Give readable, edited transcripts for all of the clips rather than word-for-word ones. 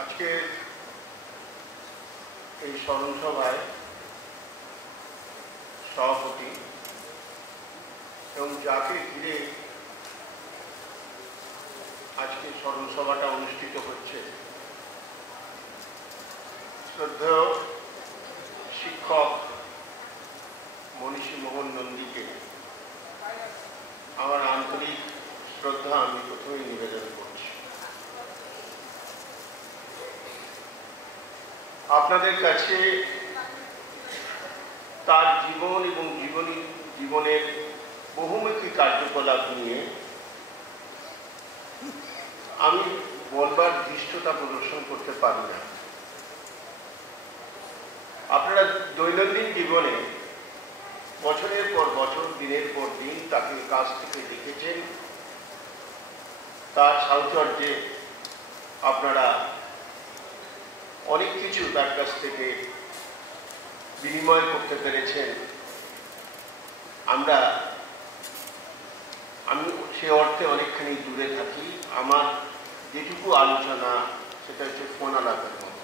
আজকে এই স্মরণ সভায় সভাপতি এবং যাকে ঘিরে আজকে স্মরণ সভাটা অনুষ্ঠিত হচ্ছে, শ্রদ্ধেয় শিক্ষক মনীষী মোহন নন্দীকে আমার আন্তরিক শ্রদ্ধা আমি প্রথমেই নিবেদন করছি। আপনাদের কাছে তার জীবন এবং জীবনের বহুমুখী কার্যকলাপ নিয়ে আমি বলবার ধৃষ্টতা প্রদর্শন করতে পারি না। আপনারা দৈনন্দিন জীবনে বছরের পর বছর, দিনের পর দিন তাকে কাছ থেকে দেখেছেন। তার সাহচর্যে আপনারা অনেক কিছু তার কাছ থেকে বিনিময় করতে পেরেছেন। আমি সে অর্থে অনেকখানি দূরে থাকি। আমার যেটুকু আলোচনা সেটা হচ্ছে ফোন আলাপের মতো।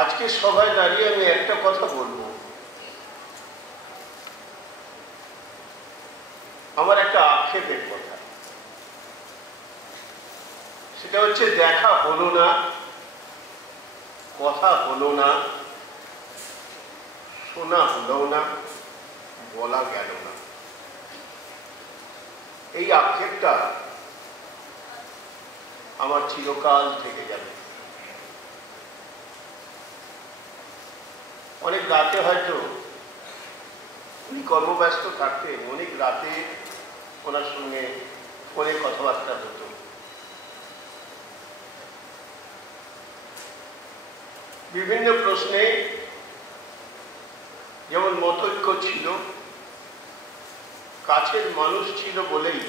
আজকে সভায় দাঁড়িয়ে আমি একটা কথা বলবো, আমার একটা আক্ষেপের কথা। সেটা হচ্ছে দেখা হলো না, কথা হলো না, শোনা হলো না, বলা গেল না। এই আক্ষেপটা আমার চিরকাল থেকে যাবে। অনেক রাতে হয়তো উনি কর্মব্যস্ত থাকতেন, অনেক রাতে ওনার সঙ্গে ফোনে কথাবার্তা হতো। বিভিন্ন প্রশ্নে যেমন মতৈক্য ছিল, কাছের মানুষ ছিল বলেই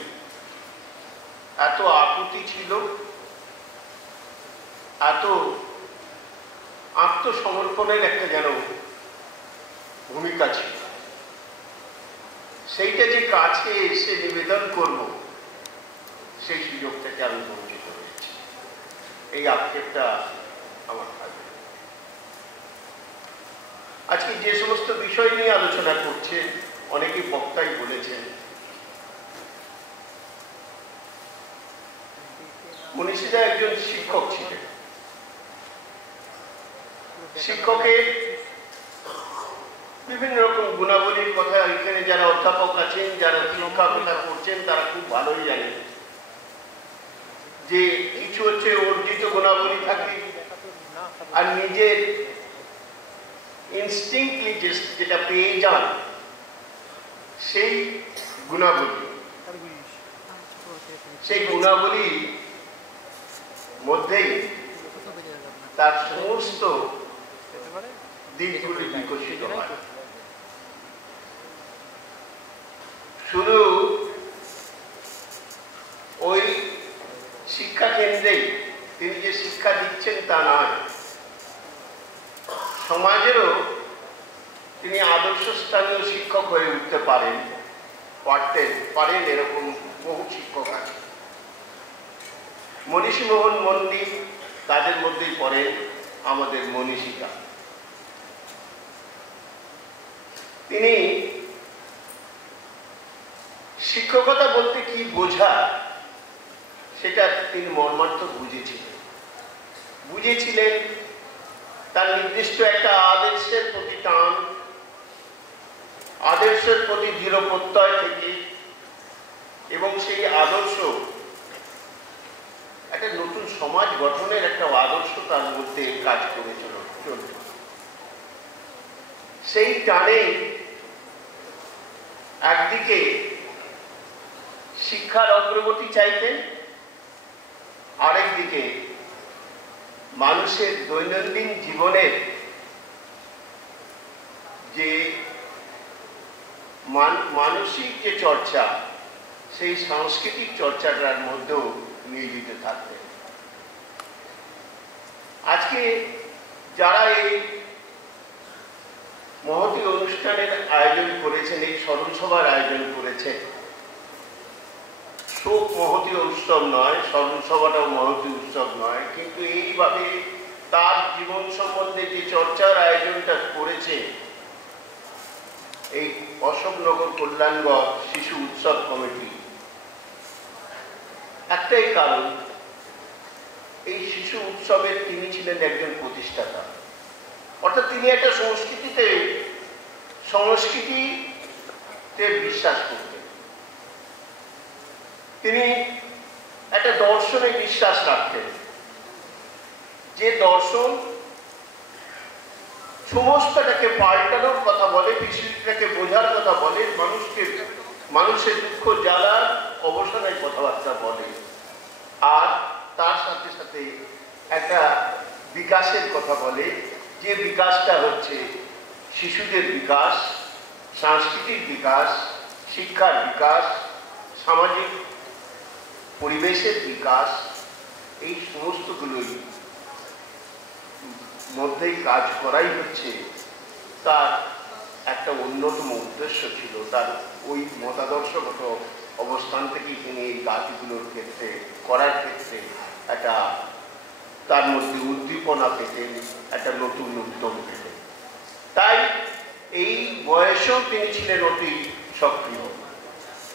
এত আকুতি ছিল, এত আত্মসমর্পণের একটা যেন ভূমিকা ছিল। সেইটা যে কাছে এসে নিবেদন করব, সেই সুযোগ থেকে আমি বঞ্চিত হয়েছি। এই আক্ষেপটা আমার থাকবে। আজকে যে সমস্ত বিষয় নিয়ে আলোচনা করছে, অনেকেই বক্তাই বলেছেন, মনীষীদা একজন শিক্ষক ছিলেন। শিক্ষকের বিভিন্ন রকম গুণাবলীর কথা এখানে যারা অধ্যাপক আছেন, যারা শিক্ষকতা করছেন, তারা খুব ভালোই জানেন যে কিছু হচ্ছে অর্জিত গুণাবলী থাকে, আর নিজের ইনস্টিংক্টলি যেটা পেয়ে যান সেই গুণাবলী মধ্যেই তার সমস্ত দিকগুলি বিকশিত হয়। শুধু ওই শিক্ষা কেন্দ্রেই তিনি যে শিক্ষা দিচ্ছেন তা নয়, সমাজেরও তিনি আদর্শস্থানীয় শিক্ষক হয়ে উঠতে পারেন, এরকম বহু শিক্ষক আছে। মনীষী মোহন নন্দী তাদের মধ্যেই পড়েন আমাদের মনীষিকা। তিনি শিক্ষকতা বলতে কি বোঝা সেটা তিনি মর্মার্থ বুঝেছিলেন। তার নির্দিষ্ট একটা আদর্শের প্রতি টান, আদর্শের প্রতি দৃঢ় প্রত্যয় থেকে, এবং সেই আদর্শ একটা নতুন সমাজ গঠনের একটা আদর্শ তার মধ্যে কাজ করে চলত। সেই টানে একদিকে শিক্ষার অগ্রগতি চাইতেন, আরেকদিকে মানুষের দৈনন্দিন জীবনের যে মানসিক যে চর্চা, সেই সাংস্কৃতিক চর্চাটার মধ্যেও নিয়োজিত থাকতেন। আজকে যারা এই মহতী অনুষ্ঠানের আয়োজন করেছেন, এই স্মরণ সভার আয়োজন করেছেন, শোক মহতী উৎসব নয়, স্মরণসভাটাও মহতী উৎসব নয়, কিন্তু এইভাবে তার জীবন সম্বন্ধে যে চর্চার আয়োজনটা করেছে এই অশোকনগর কল্যাণগড় শিশু উৎসব কমিটি, একটাই কারণ, এই শিশু উৎসবের তিনি ছিলেন একজন প্রতিষ্ঠাতা। অর্থাৎ তিনি একটা সংস্কৃতিতে বিশ্বাস করতেন, তিনি একটা দর্শনে বিশ্বাস রাখতেন, যে দর্শন সমস্তটাকে পাল্টানোর কথা বলে, পৃথিবীটাকে বোঝার কথা বলে, মানুষের দুঃখ জ্বালার অবসানের কথাবার্তা বলে, আর তার সাথে সাথে একটা বিকাশের কথা বলে, যে বিকাশটা হচ্ছে শিশুদের বিকাশ, সাংস্কৃতিক বিকাশ, শিক্ষার বিকাশ, সামাজিক পরিবেশের বিকাশ, এই সমস্তগুলোই মধ্যেই কাজ করাই হচ্ছে তার একটা অন্যতম উদ্দেশ্য ছিল। তার ওই মতাদর্শগত অবস্থান থেকেই তিনি এই কাজগুলোর ক্ষেত্রে করার ক্ষেত্রে একটা তার মধ্যে উদ্দীপনা পেতেন, একটা নতুন উদ্যম পেতেন। তাই এই বয়সেও তিনি ছিলেন অতি সক্রিয়,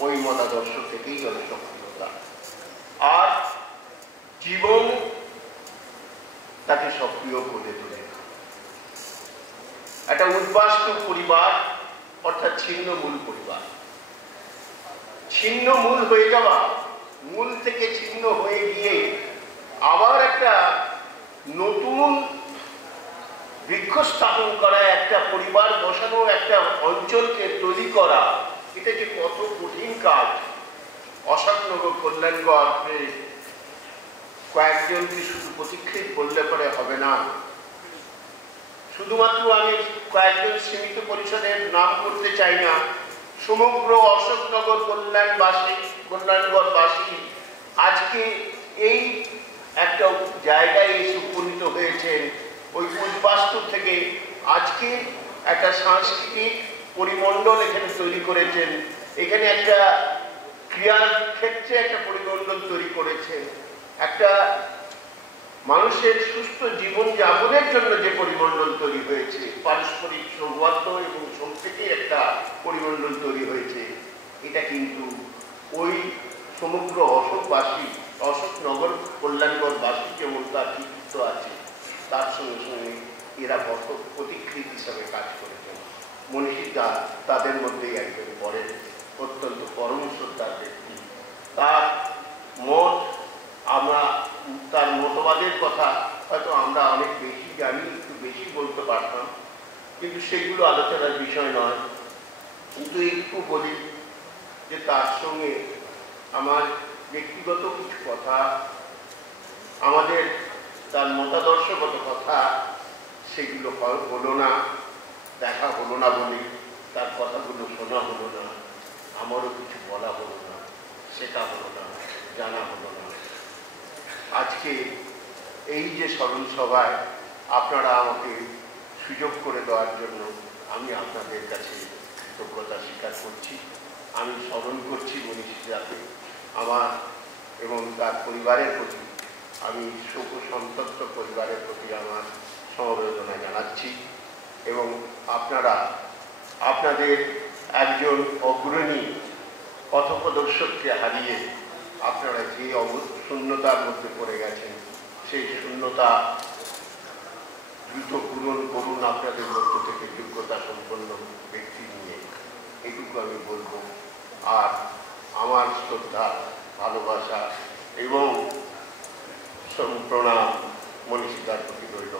ওই মতাদর্শ থেকেই হল সক্রিয়তা, আর জীবন তাকে সক্রিয় করে তোলে। একটা উদ্বাস্তু পরিবার, অর্থাৎ ছিন্নমূল পরিবার, ছিন্নমূল হয়ে যাওয়া, মূল থেকে ছিন্ন হয়ে গিয়ে আবার একটা নতুন বৃক্ষ স্থাপন করা, একটা পরিবার বসানো, একটা অঞ্চলকে তৈরি করা, এটা যে কত কঠিন কাজ। অশোকনগর কল্যাণগড়ে কয়েকজনকে শুধু প্রতিক্ষেপ বললে পরে হবে না। শুধুমাত্র আমি কয়েকজন সীমিত পরিষদের নাম করতে চাই না, সমগ্র অশোকনগর কল্যাণগড়বাসী আজকে এই একটা জায়গায় এসে উপনীত হয়েছেন। ওই উদ্বাস্তু থেকে আজকে একটা সাংস্কৃতিক পরিমণ্ডল এখানে তৈরি করেছেন, এখানে একটা ক্রিয়ার ক্ষেত্রে একটা পরিমণ্ডল তৈরি করেছেন, একটা মানুষের সুস্থ জীবন যাপনের জন্য যে পরিমণ্ডল তৈরি হয়েছে, পারস্পরিক সৌহার্দ্য এবং সম্প্রীতির একটা পরিমণ্ডল তৈরি হয়েছে, এটা কিন্তু ওই সমগ্র অশোকনগর কল্যাণগড়বাসী যেমন তার কৃতিত্ব আছে, তার সঙ্গে সঙ্গে এরা প্রতিকৃত হিসাবে কাজ করেছেন। মনীষীরা তাদের মধ্যেই একজন পড়েন, অত্যন্ত পরম শ্রদ্ধার ব্যক্তি। তার মত, তার মতবাদের কথা হয়তো আমরা অনেক বেশি জানি, একটু বেশি বলতে পারতাম, কিন্তু সেগুলো আলোচনার বিষয় নয়। কিন্তু একটু বলি যে তার সঙ্গে আমার ব্যক্তিগত কিছু কথা, আমাদের তার মতাদর্শগত কথা, সেগুলো হলো না, দেখা হলো না বলে, তার কথাগুলো শোনা হলো না, আমারও কিছু বলা হলো না, শেখা হলো না, জানা হলো না। আজকে এই যে স্মরণ সভায় আপনারা আমাকে সুযোগ করে দেওয়ার জন্য আমি আপনাদের কাছে কৃতজ্ঞতা স্বীকার করছি। আমি স্মরণ করছি মনীষীরাকে, আমার এবং তার পরিবারের প্রতি, আমি শোক সন্তপ্ত পরিবারের প্রতি আমার সমবেদনা জানাচ্ছি। এবং আপনারা আপনাদের একজন অগ্রণী পথপ্রদর্শককে হারিয়ে আপনারা যে শূন্যতার মধ্যে পড়ে গেছেন, সেই শূন্যতা দ্রুত পূরণ করুন আপনাদের মধ্য থেকে যোগ্যতা সম্পন্ন ব্যক্তি নিয়ে, এটুকু আমি বলবো। আর আমার শ্রদ্ধা, ভালোবাসা এবং প্রণাম মনীষীদার প্রতি রইল।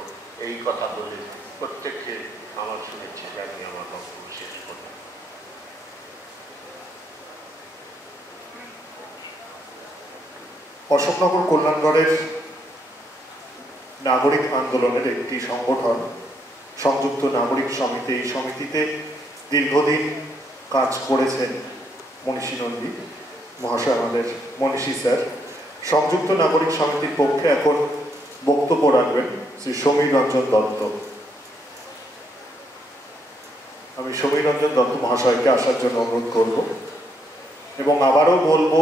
এই কথা বলে প্রত্যেককে আমার শুভেচ্ছা জানিয়ে আমার বক্তব্য শেষ করব। অশোকনগর কল্যাণগড়ের নাগরিক আন্দোলনের একটি সংগঠন সংযুক্ত নাগরিক সমিতি। এই সমিতিতে দীর্ঘদিন কাজ করেছেন মনীষী নন্দী মহাশয়, আমাদের মনীষী স্যার। সংযুক্ত নাগরিক সমিতির পক্ষে এখন বক্তব্য রাখবেন শ্রী সমীর রঞ্জন দত্ত। আমি সমীর রঞ্জন দত্ত মহাশয়কে আসার জন্য অনুরোধ করব এবং আবারও বলবো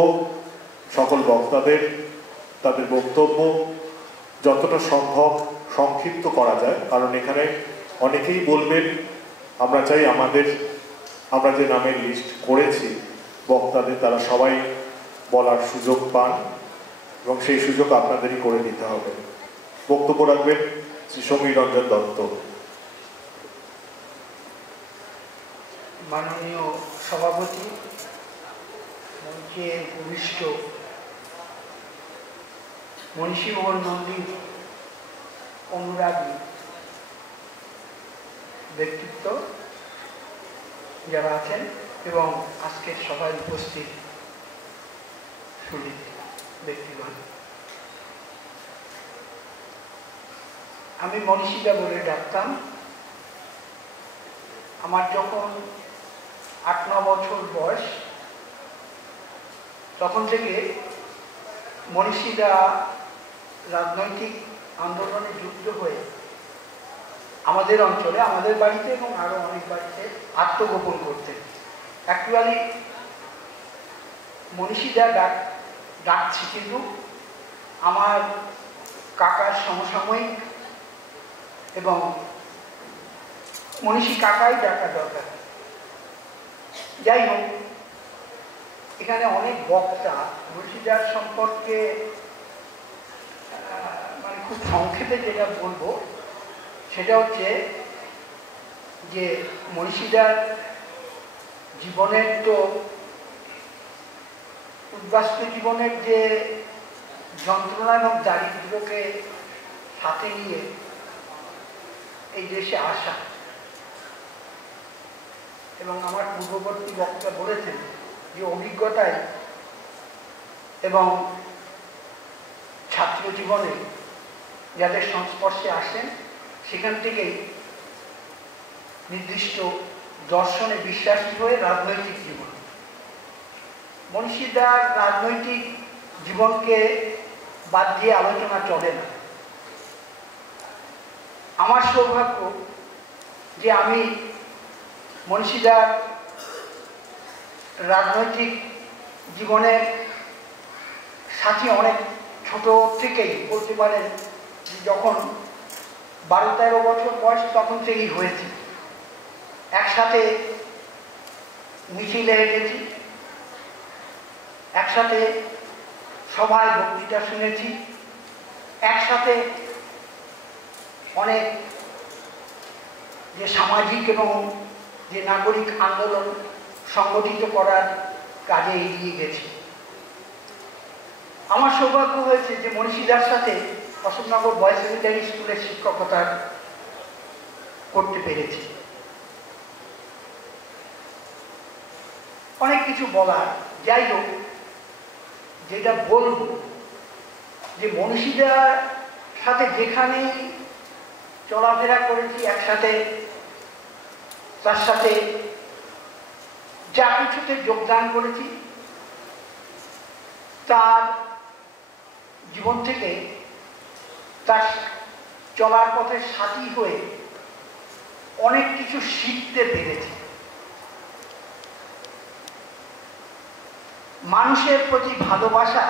সকল বক্তাদের তাদের বক্তব্য যতটা সম্ভব সংক্ষিপ্ত করা যায়, কারণ এখানে অনেকেই বলবেন। আমরা চাই আমরা যে নামের লিস্ট করেছি বক্তাদের, তারা সবাই বলার সুযোগ পান এবং সেই সুযোগ আপনাদেরই করে নিতে হবে। বক্তব্য রাখবেন শ্রী সমীর রঞ্জন দত্ত। মাননীয় সভাপতি, মঞ্চের ভূমিষ্ঠ মনীষী মোহন নন্দীর অনুরাগী ব্যক্তিত্ব যারা আছেন এবং আজকের সভায় উপস্থিত সুদীপ ব্যক্তিগণ, আমি মনীষীদা বলে ডাকতাম। আমার যখন 8-9 বছর বয়স, তখন থেকে মনীষীদা রাজনৈতিক আন্দোলনে যুক্ত হয়ে আমাদের অঞ্চলে, আমাদের বাড়িতে এবং আরো অনেক বাড়িতে আত্মগোপন করতেন। অ্যাকচুয়ালি মনীষীদা ডাকছি, কিন্তু আমার কাকার সমসাময়িক এবং মনীষী কাকাই ডাকা দরকার। যাই হোক, এখানে অনেক বক্তা মনীষীদার সম্পর্কে মানে খুব সংক্ষেপে যেটা বলবো সেটা হচ্ছে যে মনীষীদার জীবনের তো উদ্বাস্তু জীবনের যে যন্ত্রণা এবং দারিদ্র্যকে সাথে নিয়ে এই দেশে আসা, এবং আমার পূর্ববর্তী বক্তা বলেছেন যে অভিজ্ঞতায় এবং ছাত্র জীবনে যাদের সংস্পর্শে আসেন সেখান থেকেই নির্দিষ্ট দর্শনে বিশ্বাসী হয়ে রাজনৈতিক জীবন। মনীষীদার রাজনৈতিক জীবনকে বাদ দিয়ে আলোচনা চলে না। আমার সৌভাগ্য যে আমি মনীষীদার রাজনৈতিক জীবনের সাথী অনেক ছোট থেকেই বলতে পারেন, যখন 12-13 বছর বয়স তখন থেকেই হয়েছে। একসাথে মিছিলে হেঁটেছি, একসাথে সভায় বক্তৃতা শুনেছি, একসাথে অনেক যে সামাজিক এবং যে নাগরিক আন্দোলন সংগঠিত করার কাজে এগিয়ে গেছি। আমার সৌভাগ্য হয়েছে যে মনীষীদার সাথে অশোকনগর বয়েজ সেকেন্ডারি স্কুলের শিক্ষকতা করতে পেরেছি। অনেক কিছু বলার, যাই হোক, যেটা বলবো যে মনীষীদার সাথে যেখানেই চলাফেরা করেছি, একসাথে তার সাথে যা কিছুতে যোগদান করেছি, তার জীবন থেকে তার চলার পথে সাথী হয়ে অনেক কিছু শিখতে পেরেছি। মানুষের প্রতি ভালোবাসা,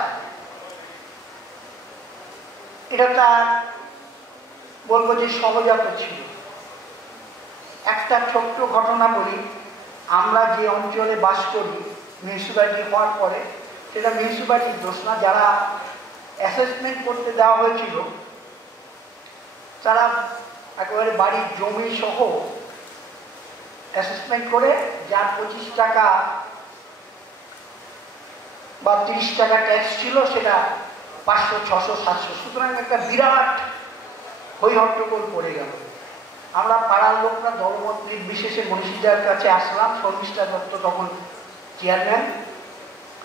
এটা তার বলবো যে সহজাত ছিল। একটা ছোট্ট ঘটনা বলি, আমরা যে অঞ্চলে বাস করি মিউনিসিপ্যালিটি হওয়ার পরে, সেটা মিউনিসিপ্যালিটির দোষ না, যারা অ্যাসেসমেন্ট করতে দেওয়া হয়েছিল তারা একেবারে বাড়ির জমি সহ অ্যাসেসমেন্ট করে যার 25 টাকা বা 30 টাকা ট্যাক্স ছিল সেটা 500, 600, 700, সুতরাং একটা বিরাট হইহট্টগোল পড়ে গেল। আমরা পাড়ার লোকরা দলমত নির্বিশেষে মনীষীদার কাছে আসলাম। শর্মিষ্ঠা দত্ত তখন চেয়ারম্যান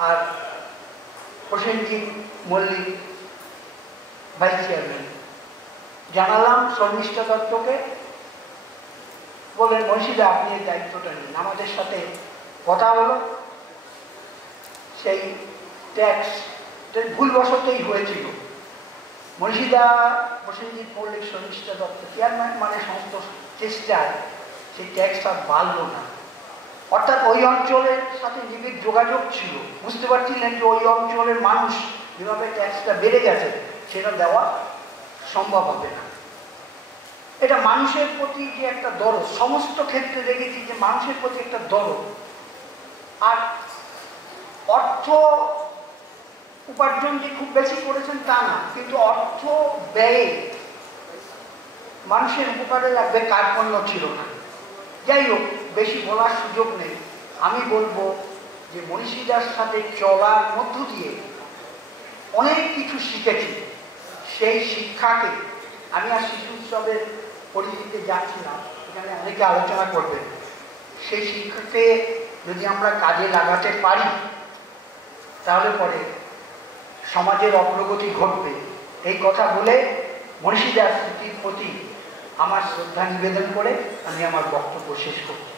আর প্রসেনজিৎ মল্লিক ভাইস চেয়ারম্যান। জানালাম শর্মিষ্ঠা দত্তকে, বললেন মনীষীদা আপনি এই দায়িত্বটা নিন। আমাদের সাথে কথা হলো, সেই ট্যাক্স ভুলবশতই হয়েছিল। মনীষীদা, প্রসেনজিৎ মল্লিক, শর্মিষ্ঠা দত্ত চেয়ারম্যান মানে সমস্ত চেষ্টায় সেই ট্যাক্স আর বাড়ল না। অর্থাৎ ওই অঞ্চলের সাথে সাথে নিবিড় যোগাযোগ ছিল, বুঝতে পারছিলেন যে ওই অঞ্চলের মানুষ যেভাবে ট্যাক্সটা বেড়ে গেছে সেটা দেওয়া সম্ভব হবে না। এটা মানুষের প্রতি যে একটা দরদ, সমস্ত ক্ষেত্রে দেখেছি যে মানুষের প্রতি একটা দরদ। আর অর্থ উপার্জন যে খুব বেশি করেছেন তা না, কিন্তু অর্থ ব্যয়ে মানুষের উপকারে লাগবে কার্পণ্য ছিল না। যাই হোক, বেশি বলার সুযোগ নেই। আমি বলবো যে মনীষীদার সাথে চলার মধ্য দিয়ে অনেক কিছু শিখেছি। সেই শিক্ষাকে আমি আর শিশু উৎসবের পরিধিতে যাচ্ছি না, এখানে অনেকে আলোচনা করবেন। সেই শিক্ষাকে যদি আমরা কাজে লাগাতে পারি তাহলে পরে সমাজের অগ্রগতি ঘটবে। এই কথা বলে মনীষীদার স্মৃতির প্রতি আমার শ্রদ্ধা নিবেদন করে আমি আমার বক্তব্য শেষ করছি।